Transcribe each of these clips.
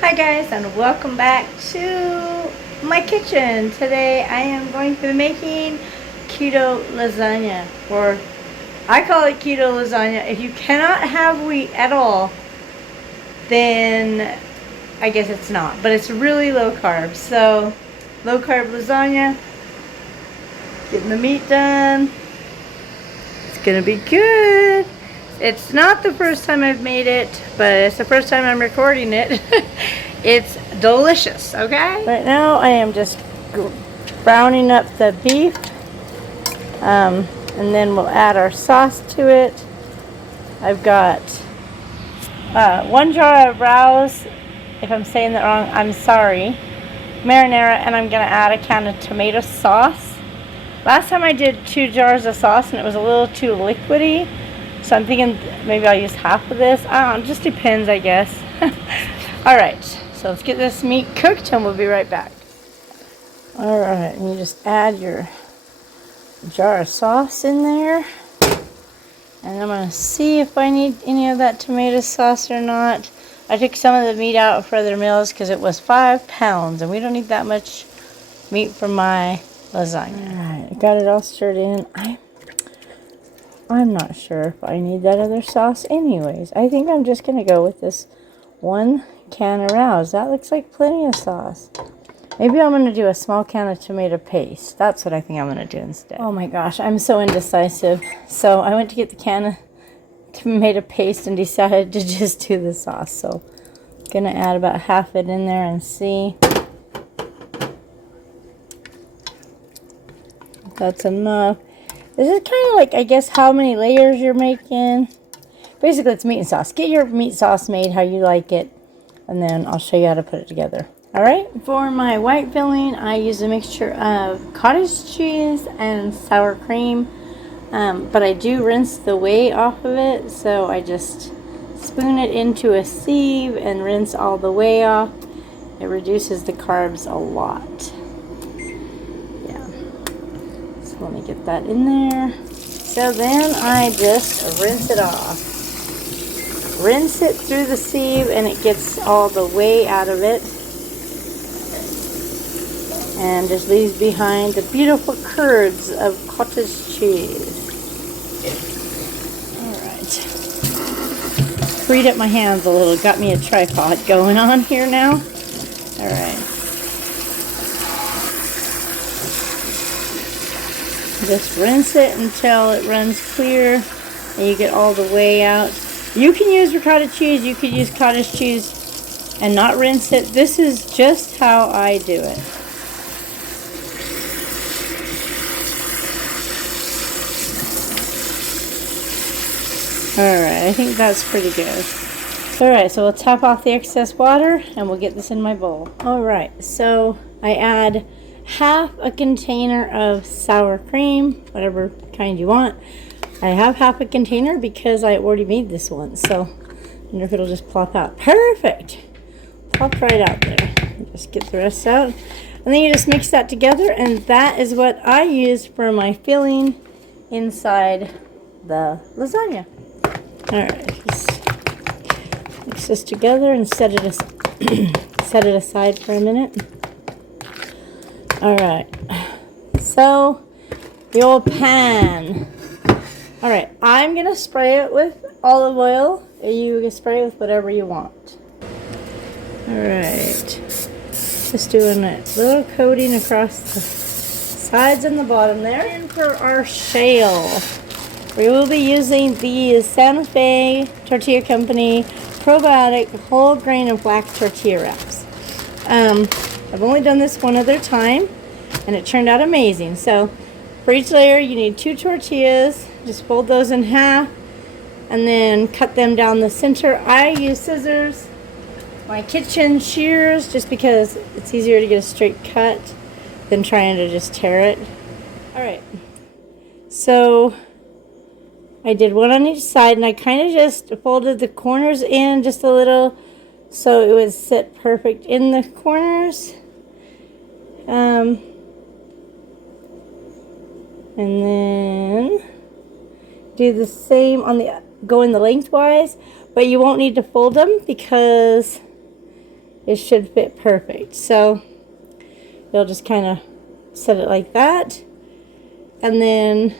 Hi guys, and welcome back to my kitchen. Today I am going to be making keto lasagna, or I call it keto lasagna. If you cannot have wheat at all, then I guess it's not, but it's really low carb. So low carb lasagna, getting the meat done. It's gonna be good. It's not the first time I've made it, but it's the first time I'm recording it. It's delicious, okay? Right now I am just browning up the beef, and then we'll add our sauce to it. I've got 1 jar of Rouse. If I'm saying that wrong, I'm sorry. Marinara, and I'm gonna add a can of tomato sauce. Last time I did 2 jars of sauce and it was a little too liquidy. So I'm thinking maybe I'll use half of this. I don't know, it just depends, I guess. Alright, so let's get this meat cooked and we'll be right back. Alright, and you just add your jar of sauce in there. And I'm going to see if I need any of that tomato sauce or not. I took some of the meat out for other meals because it was 5 pounds. And we don't need that much meat for my lasagna. Alright, I got it all stirred in. I'm not sure if I need that other sauce anyways. I think I'm just going to go with this 1 can of Rouse. That looks like plenty of sauce. Maybe I'm going to do a small can of tomato paste. That's what I think I'm going to do instead. Oh my gosh, I'm so indecisive. So I went to get the can of tomato paste and decided to just do the sauce. So I'm going to add about half it in there and see if that's enough. This is kind of like, I guess, how many layers you're making. Basically, it's meat and sauce. Get your meat sauce made how you like it, and then I'll show you how to put it together. Alright, for my white filling, I use a mixture of cottage cheese and sour cream. But I do rinse the whey off of it, so I just spoon it into a sieve and rinse all the whey off. It reduces the carbs a lot. Let me get that in there. So then I just rinse it off. Rinse it through the sieve and it gets all the whey out of it. And just leaves behind the beautiful curds of cottage cheese. Alright. Freed up my hands a little. Got me a tripod going on here now. Alright. Just rinse it until it runs clear and you get all the whey out. You can use ricotta cheese, you could use cottage cheese and not rinse it. This is just how I do it. Alright, I think that's pretty good. Alright, so we'll top off the excess water and we'll get this in my bowl. Alright, so I add half a container of sour cream, whatever kind you want. I have half a container because I already made this one, so I wonder if it'll just plop out. Perfect! Plop right out there. Just get the rest out. And then you just mix that together, and that is what I use for my filling inside the lasagna. Alright, just mix this together and set it aside for a minute. Alright, so the old pan. Alright, I'm going to spray it with olive oil. You can spray it with whatever you want. Alright, just doing a little coating across the sides and the bottom there. And for our shale, we will be using the Santa Fe Tortilla Company probiotic whole grain and flax tortilla wraps. I've only done this one other time, and it turned out amazing. So, for each layer, you need 2 tortillas. Just fold those in half, and then cut them down the center. I use scissors, my kitchen shears, just because it's easier to get a straight cut than trying to just tear it. Alright, so I did one on each side, and I kind of just folded the corners in just a little, so it would sit perfect in the corners. And then do the same on the going the lengthwise, but you won't need to fold them because it should fit perfect. So you'll just kind of set it like that, and then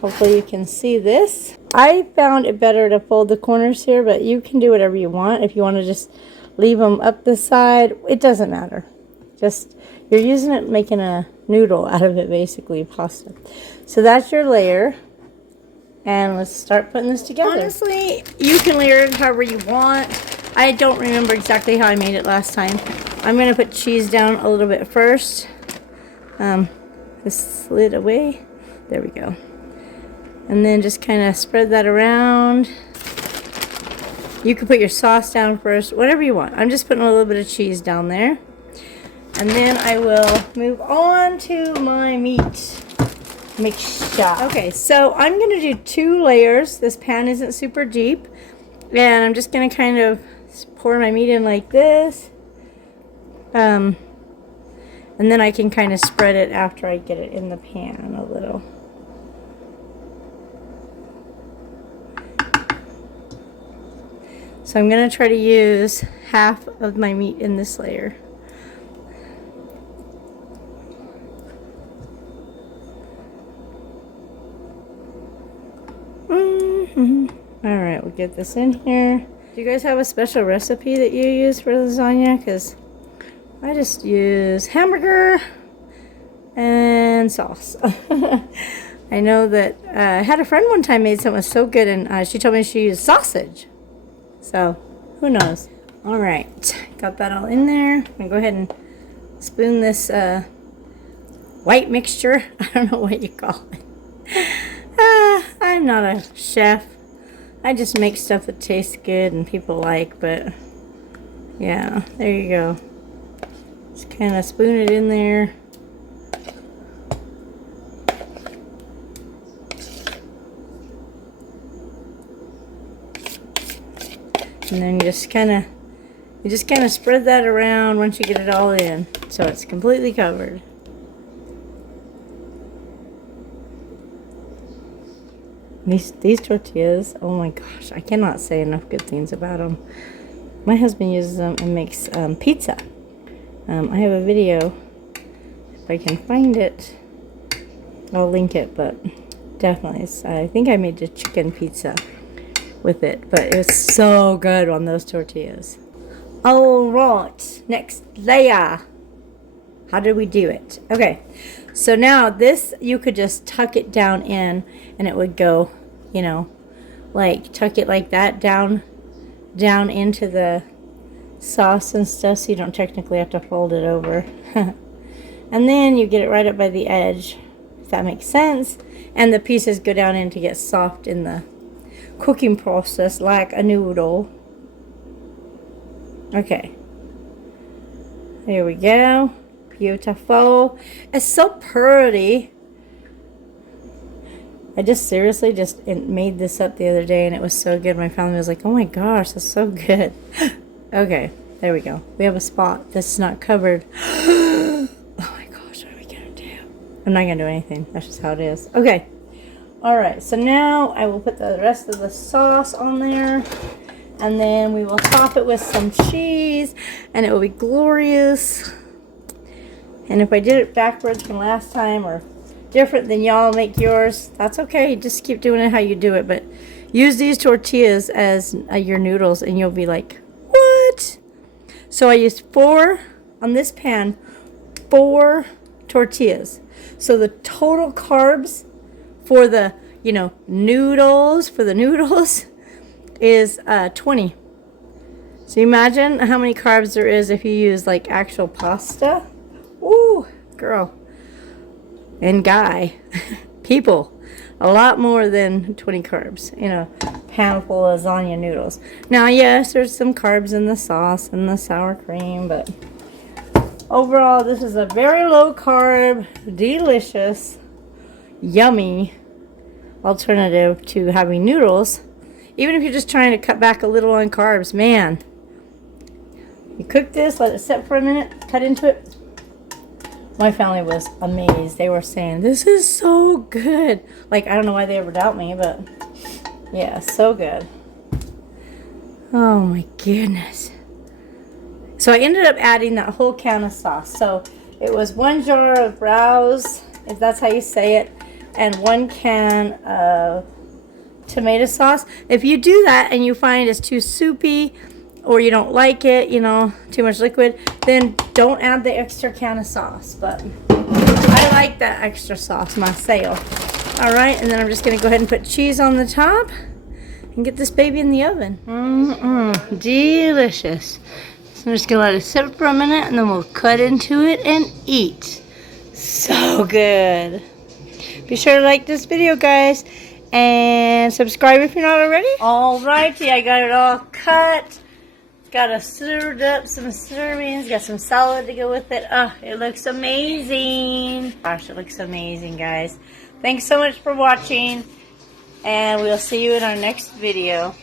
hopefully you can see this. I found it better to fold the corners here, but you can do whatever you want. If you want to just leave them up the side, it doesn't matter. Just, you're using it, making a noodle out of it, basically, pasta. So that's your layer. And let's start putting this together. Honestly, you can layer it however you want. I don't remember exactly how I made it last time. I'm going to put cheese down a little bit first. This slid away. There we go. And then just kind of spread that around. You can put your sauce down first, whatever you want. I'm just putting a little bit of cheese down there. And then I will move on to my meat mixture. Okay, so I'm going to do 2 layers. This pan isn't super deep. And I'm just going to kind of pour my meat in like this. And then I can kind of spread it after I get it in the pan a little. So I'm going to try to use half of my meat in this layer. Alright, we'll get this in here. Do you guys have a special recipe that you use for lasagna? Because I just use hamburger and sauce. I know that I had a friend one time made something so good, and she told me she used sausage. So, who knows? Alright, got that all in there. I'm going to go ahead and spoon this white mixture. I don't know what you call it. I'm not a chef. I just make stuff that tastes good and people like, but yeah, there you go. Just kind of spoon it in there. And then you just kind of spread that around once you get it all in, so it's completely covered. These tortillas, oh my gosh, I cannot say enough good things about them. My husband uses them and makes pizza. I have a video, if I can find it, I'll link it, but definitely, I think I made a chicken pizza with it, but it was so good on those tortillas. Alright, next layer. How did we do it? Okay, so now this, you could just tuck it down in and it would go, you know, like tuck it like that down into the sauce and stuff, so you don't technically have to fold it over. And then you get it right up by the edge, if that makes sense, and the pieces go down in to get soft in the cooking process like a noodle. Okay, there we go. Beautiful. It's so pretty. I just seriously just made this up the other day and it was so good. My family was like, oh my gosh, that's so good. Okay, there we go. We have a spot that's not covered. Oh my gosh, what are we gonna do? I'm not gonna do anything. That's just how it is. Okay. Alright, so now I will put the rest of the sauce on there. And then we will top it with some cheese. And it will be glorious. And if I did it backwards from last time or different than y'all make yours, that's okay. Just keep doing it how you do it. But use these tortillas as your noodles and you'll be like, what? So I used 4 on this pan, 4 tortillas. So the total carbs for the, you know, noodles, is 20. So imagine how many carbs there is if you use like actual pasta. Ooh, girl and guy, people, a lot more than 20 carbs in a pan full of lasagna noodles. Now, yes, there's some carbs in the sauce and the sour cream, but overall, this is a very low carb, delicious, yummy alternative to having noodles. Even if you're just trying to cut back a little on carbs, man, you cook this, let it sit for a minute, cut into it. My family was amazed. They were saying, this is so good. Like, I don't know why they ever doubt me, but yeah, so good. Oh my goodness. So I ended up adding that whole can of sauce. So it was 1 jar of browse, if that's how you say it, and 1 can of tomato sauce. If you do that and you find it's too soupy or you don't like it, you know, too much liquid, then don't add the extra can of sauce. But I like that extra sauce myself. All right, and then I'm just gonna go ahead and put cheese on the top and get this baby in the oven. Delicious. So I'm just gonna let it sit for a minute and then we'll cut into it and eat. So good. Be sure to like this video, guys, and subscribe if you're not already. Alrighty, I got it all cut. Got a served up, some servings, got some salad to go with it. Oh, it looks amazing. Gosh, it looks amazing, guys. Thanks so much for watching, and we'll see you in our next video.